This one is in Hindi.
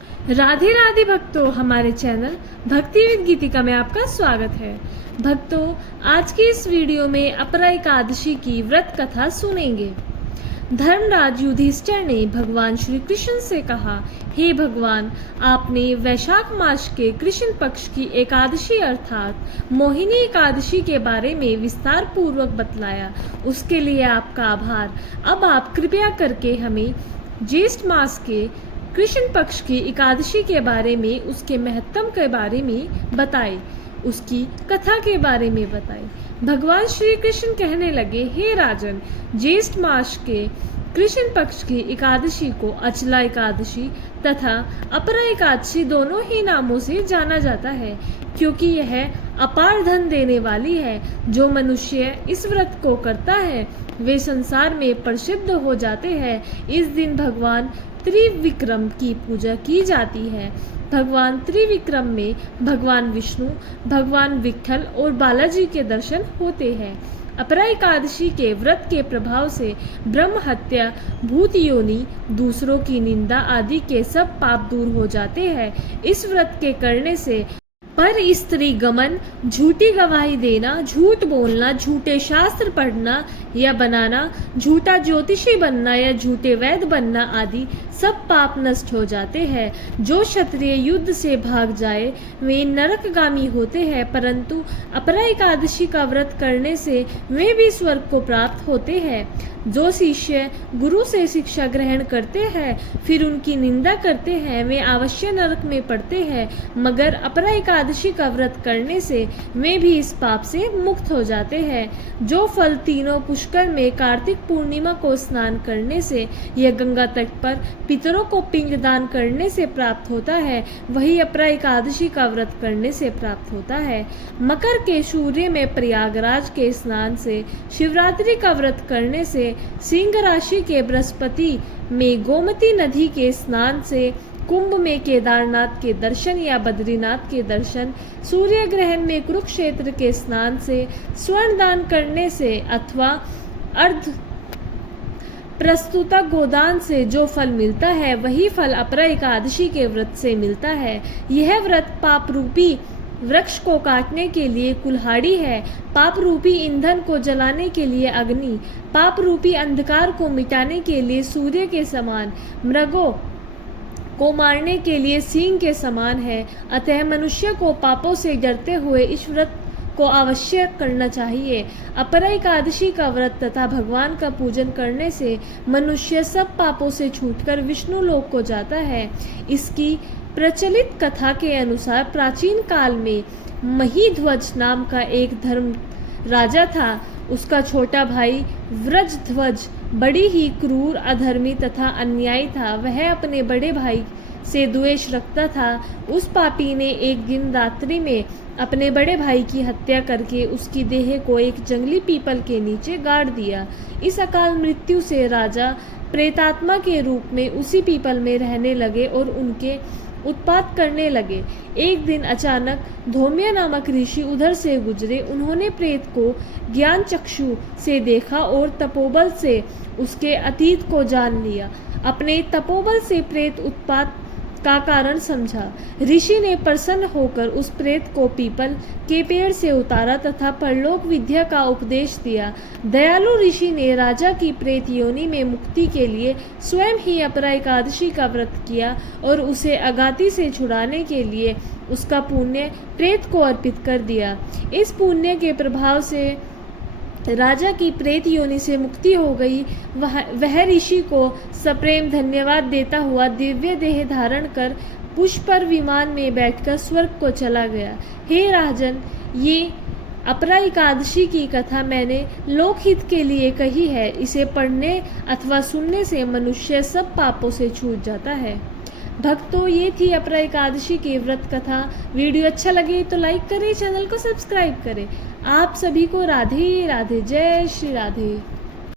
राधे राधे भक्तों, हमारे चैनल भक्ति विद गीतिका में आपका स्वागत है। भक्तों, आज की इस वीडियो में अपरा एकादशी की व्रत कथा सुनेंगे। धर्मराज युधिष्ठिर ने भगवान श्री कृष्ण से कहा, हे भगवान, आपने वैशाख मास के कृष्ण पक्ष की एकादशी अर्थात मोहिनी एकादशी के बारे में विस्तार पूर्वक बतलाया, उसके लिए आपका आभार। अब आप कृपया करके हमें ज्येष्ठ मास के कृष्ण पक्ष की एकादशी के बारे में, उसके महत्व के बारे में बताए, उसकी कथा के बारे में बताए। भगवान श्री कृष्ण कहने लगे, हे राजन, ज्येष्ठ मास के कृष्ण पक्ष की एकादशी को अचला एकादशी तथा अपरा एकादशी दोनों ही नामों से जाना जाता है, क्योंकि यह अपार धन देने वाली है। जो मनुष्य इस व्रत को करता है वे संसार में प्रसिद्ध हो जाते हैं। इस दिन भगवान त्रिविक्रम की पूजा की जाती है। भगवान त्रिविक्रम में भगवान विष्णु, भगवान विट्ठल और बालाजी के दर्शन होते हैं। अपरा एकादशी के व्रत के प्रभाव से ब्रह्म हत्या, भूत योनि, दूसरों की निंदा आदि के सब पाप दूर हो जाते हैं। इस व्रत के करने से पर स्त्री गमन, झूठी गवाही देना, झूठ बोलना, झूठे शास्त्र पढ़ना या बनाना, झूठा ज्योतिषी बनना या झूठे वैद्य बनना आदि सब पाप नष्ट हो जाते हैं। जो क्षत्रिय युद्ध से भाग जाए वे नरकगामी होते हैं, परंतु अपरा एकादशी का व्रत करने से वे भी स्वर्ग को प्राप्त होते हैं। जो शिष्य गुरु से शिक्षा ग्रहण करते हैं फिर उनकी निंदा करते हैं वे अवश्य नरक में पड़ते हैं, मगर अपरा एकादशी का व्रत करने से वे भी इस पाप से मुक्त हो जाते हैं। जो फल तीनों पुष्कर में कार्तिक पूर्णिमा को स्नान करने से या गंगा तट पर पितरों को पिंडदान करने से प्राप्त होता है, वही अपरा एकादशी का व्रत करने से प्राप्त होता है। मकर के सूर्य में प्रयागराज के स्नान से, शिवरात्रि का व्रत करने से, सिंह राशि के बृहस्पति में गोमती नदी के स्नान से, कुंभ में केदारनाथ के दर्शन या बद्रीनाथ के दर्शन, सूर्य ग्रहण में कुरुक्षेत्र के स्नान से, स्वर्ण दान करने से अथवा अर्ध प्रस्तुता गोदान से जो फल मिलता है वही फल अपरा एकादशी के व्रत से मिलता है। यह व्रत पाप रूपी वृक्ष को काटने के लिए कुल्हाड़ी है, पाप रूपी ईंधन को जलाने के लिए अग्नि, पाप रूपी अंधकार को मिटाने के लिए सूर्य के समान, मृगों को मारने के लिए सिंह के समान है। अतः मनुष्य को पापों से डरते हुए इस व्रत को अवश्य करना चाहिए। अपरा एकादशी का व्रत तथा भगवान का पूजन करने से मनुष्य सब पापों से छूटकर विष्णु लोक को जाता है। इसकी प्रचलित कथा के अनुसार प्राचीन काल में महीध्वज नाम का एक धर्म राजा था। उसका छोटा भाई व्रजध्वज बड़ी ही क्रूर, अधर्मी तथा अन्यायी था। वह अपने बड़े भाई से द्वेष रखता था। उस पापी ने एक दिन रात्रि में अपने बड़े भाई की हत्या करके उसकी देह को एक जंगली पीपल के नीचे गाड़ दिया। इस अकाल मृत्यु से राजा प्रेतात्मा के रूप में उसी पीपल में रहने लगे और उनके उत्पात करने लगे। एक दिन अचानक धौम्य नामक ऋषि उधर से गुजरे। उन्होंने प्रेत को ज्ञान चक्षु से देखा और तपोबल से उसके अतीत को जान लिया। अपने तपोबल से प्रेत उत्पात का कारण समझा। ऋषि ने प्रसन्न होकर उस प्रेत को पीपल के पेड़ से उतारा तथा परलोक विद्या का उपदेश दिया। दयालु ऋषि ने राजा की प्रेत योनि में मुक्ति के लिए स्वयं ही अपरा एकादशी का व्रत किया और उसे अगाति से छुड़ाने के लिए उसका पुण्य प्रेत को अर्पित कर दिया। इस पुण्य के प्रभाव से राजा की प्रेत योनि से मुक्ति हो गई। वह ऋषि को सप्रेम धन्यवाद देता हुआ दिव्य देह धारण कर पुष्प पर विमान में बैठकर स्वर्ग को चला गया। हे राजन, ये अपरा एकादशी की कथा मैंने लोकहित के लिए कही है। इसे पढ़ने अथवा सुनने से मनुष्य सब पापों से छूट जाता है। भक्तों, ये थी अपरा एकादशी की व्रत कथा। वीडियो अच्छा लगे तो लाइक करें, चैनल को सब्सक्राइब करें। आप सभी को राधे राधे, जय श्री राधे।